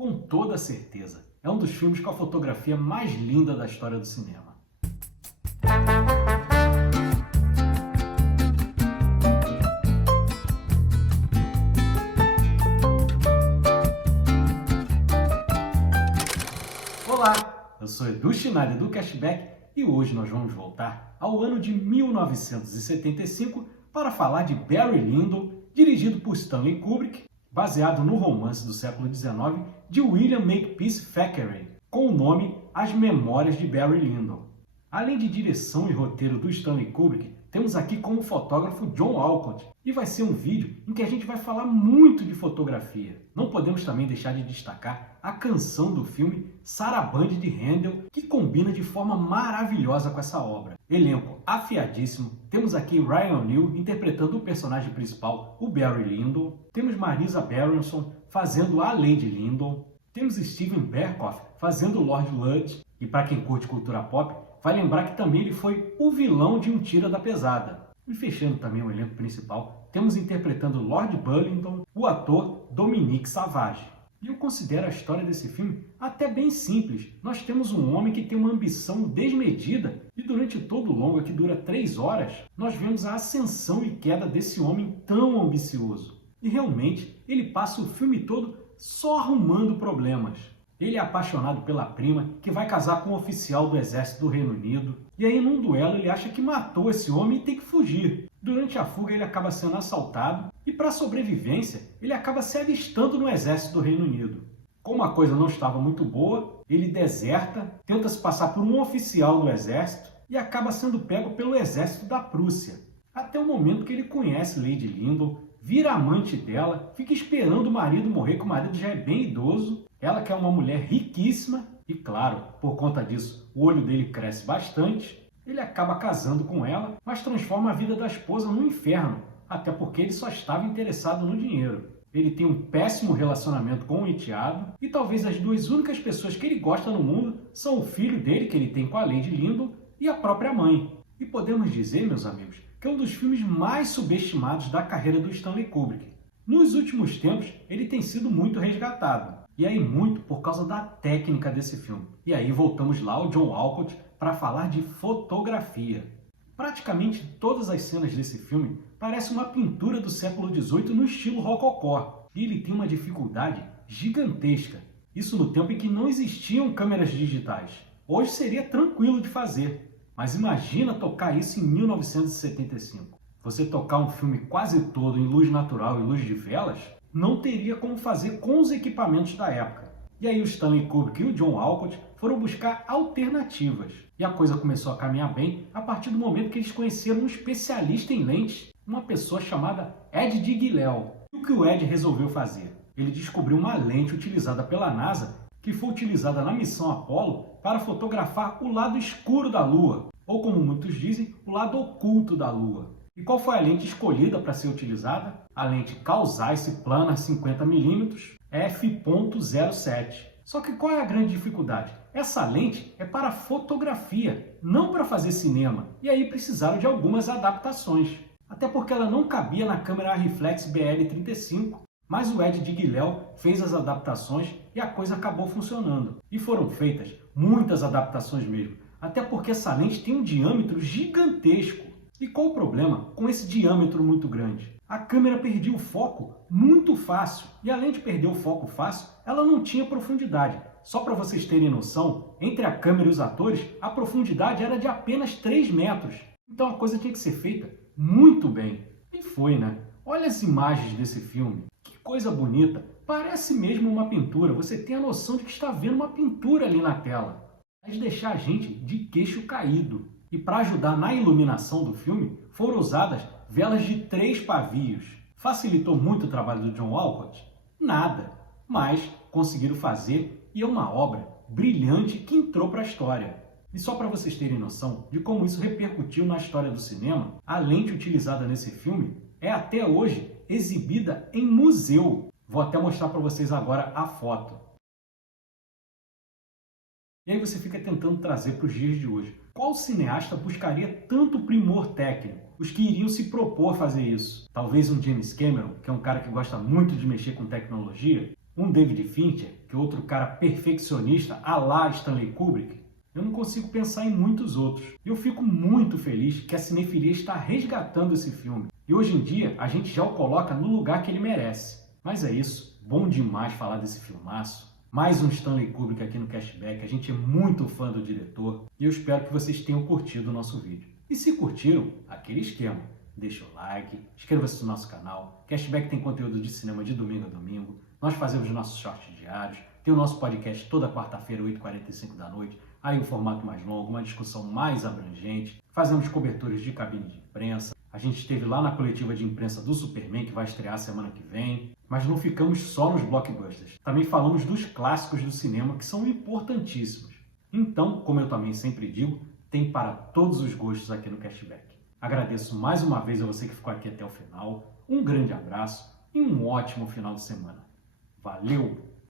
Com toda certeza, é um dos filmes com a fotografia mais linda da história do cinema. Olá, eu sou Edu Schneider do Cashback e hoje nós vamos voltar ao ano de 1975 para falar de Barry Lyndon, dirigido por Stanley Kubrick, baseado no romance do século XIX de William Makepeace Thackeray, com o nome As Memórias de Barry Lyndon. Além de direção e roteiro do Stanley Kubrick, temos aqui como fotógrafo John Alcott, e vai ser um vídeo em que a gente vai falar muito de fotografia. Não podemos também deixar de destacar a canção do filme Sarabande de Handel, que combina de forma maravilhosa com essa obra. Elenco afiadíssimo, temos aqui Ryan O'Neal interpretando o personagem principal, o Barry Lyndon, temos Marisa Berenson fazendo a Lady Lyndon, temos Steven Berkoff fazendo o Lord Ludd, e para quem curte cultura pop, vai lembrar que também ele foi o vilão de Um Tira da Pesada. E fechando também o elenco principal, temos interpretando Lord Burlington o ator Dominique Savage. E eu considero a história desse filme até bem simples. Nós temos um homem que tem uma ambição desmedida e durante todo o longa, que dura 3 horas, nós vemos a ascensão e queda desse homem tão ambicioso. E realmente, ele passa o filme todo só arrumando problemas. Ele é apaixonado pela prima, que vai casar com um oficial do exército do Reino Unido. E aí, num duelo, ele acha que matou esse homem e tem que fugir. Durante a fuga, ele acaba sendo assaltado e, para sobrevivência, ele acaba se alistando no exército do Reino Unido. Como a coisa não estava muito boa, ele deserta, tenta se passar por um oficial do exército e acaba sendo pego pelo exército da Prússia. Até o momento que ele conhece Lady Lyndon, vira amante dela, fica esperando o marido morrer, que o marido já é bem idoso. Ela que é uma mulher riquíssima e, claro, por conta disso, o olho dele cresce bastante. Ele acaba casando com ela, mas transforma a vida da esposa num inferno, até porque ele só estava interessado no dinheiro. Ele tem um péssimo relacionamento com o enteado e talvez as duas únicas pessoas que ele gosta no mundo são o filho dele, que ele tem com a Lady Lyndon, e a própria mãe. E podemos dizer, meus amigos, que é um dos filmes mais subestimados da carreira do Stanley Kubrick. Nos últimos tempos, ele tem sido muito resgatado. E aí muito por causa da técnica desse filme. E aí voltamos lá ao John Alcott para falar de fotografia. Praticamente todas as cenas desse filme parecem uma pintura do século XVIII no estilo rococó. E ele tem uma dificuldade gigantesca. Isso no tempo em que não existiam câmeras digitais. Hoje seria tranquilo de fazer. Mas imagina tocar isso em 1975. Você tocar um filme quase todo em luz natural e luz de velas, não teria como fazer com os equipamentos da época. E aí o Stanley Kubrick e o John Alcott foram buscar alternativas. E a coisa começou a caminhar bem a partir do momento que eles conheceram um especialista em lentes, uma pessoa chamada Ed Digilel. E o que o Ed resolveu fazer? Ele descobriu uma lente utilizada pela NASA, que foi utilizada na missão Apollo para fotografar o lado escuro da Lua, ou como muitos dizem, o lado oculto da Lua. E qual foi a lente escolhida para ser utilizada? A lente Carl Zeiss Planar 50mm f.07. Só que qual é a grande dificuldade? Essa lente é para fotografia, não para fazer cinema. E aí precisaram de algumas adaptações. Até porque ela não cabia na câmera Reflex BL35. Mas o Ed Digilel fez as adaptações e a coisa acabou funcionando. E foram feitas muitas adaptações mesmo. Até porque essa lente tem um diâmetro gigantesco. E qual o problema com esse diâmetro muito grande? A câmera perdia o foco muito fácil. E além de perder o foco fácil, ela não tinha profundidade. Só para vocês terem noção, entre a câmera e os atores, a profundidade era de apenas 3 metros. Então a coisa tinha que ser feita muito bem. E foi, né? Olha as imagens desse filme. Que coisa bonita. Parece mesmo uma pintura. Você tem a noção de que está vendo uma pintura ali na tela. Mas deixar a gente de queixo caído. E para ajudar na iluminação do filme, foram usadas velas de 3 pavios. Facilitou muito o trabalho do John Alcott? Nada, mas conseguiram fazer e é uma obra brilhante que entrou para a história. E só para vocês terem noção de como isso repercutiu na história do cinema, a lente utilizada nesse filme é até hoje exibida em museu. Vou até mostrar para vocês agora a foto. E aí você fica tentando trazer para os dias de hoje. Qual cineasta buscaria tanto primor técnico? Os que iriam se propor a fazer isso? Talvez um James Cameron, que é um cara que gosta muito de mexer com tecnologia? Um David Fincher, que é outro cara perfeccionista à la Stanley Kubrick, eu não consigo pensar em muitos outros. E eu fico muito feliz que a cinefilia está resgatando esse filme. E hoje em dia a gente já o coloca no lugar que ele merece. Mas é isso, bom demais falar desse filmaço. Mais um Stanley Kubrick aqui no Cashback, a gente é muito fã do diretor e eu espero que vocês tenham curtido o nosso vídeo. E se curtiram, aquele esquema, deixa o like, inscreva-se no nosso canal. Cashback tem conteúdo de cinema de domingo a domingo, nós fazemos nossos shorts diários, tem o nosso podcast toda quarta-feira, 8h45 da noite, aí um formato mais longo, uma discussão mais abrangente, fazemos coberturas de cabine de imprensa. A gente esteve lá na coletiva de imprensa do Superman, que vai estrear semana que vem. Mas não ficamos só nos blockbusters. Também falamos dos clássicos do cinema, que são importantíssimos. Então, como eu também sempre digo, tem para todos os gostos aqui no Cashback. Agradeço mais uma vez a você que ficou aqui até o final. Um grande abraço e um ótimo final de semana. Valeu!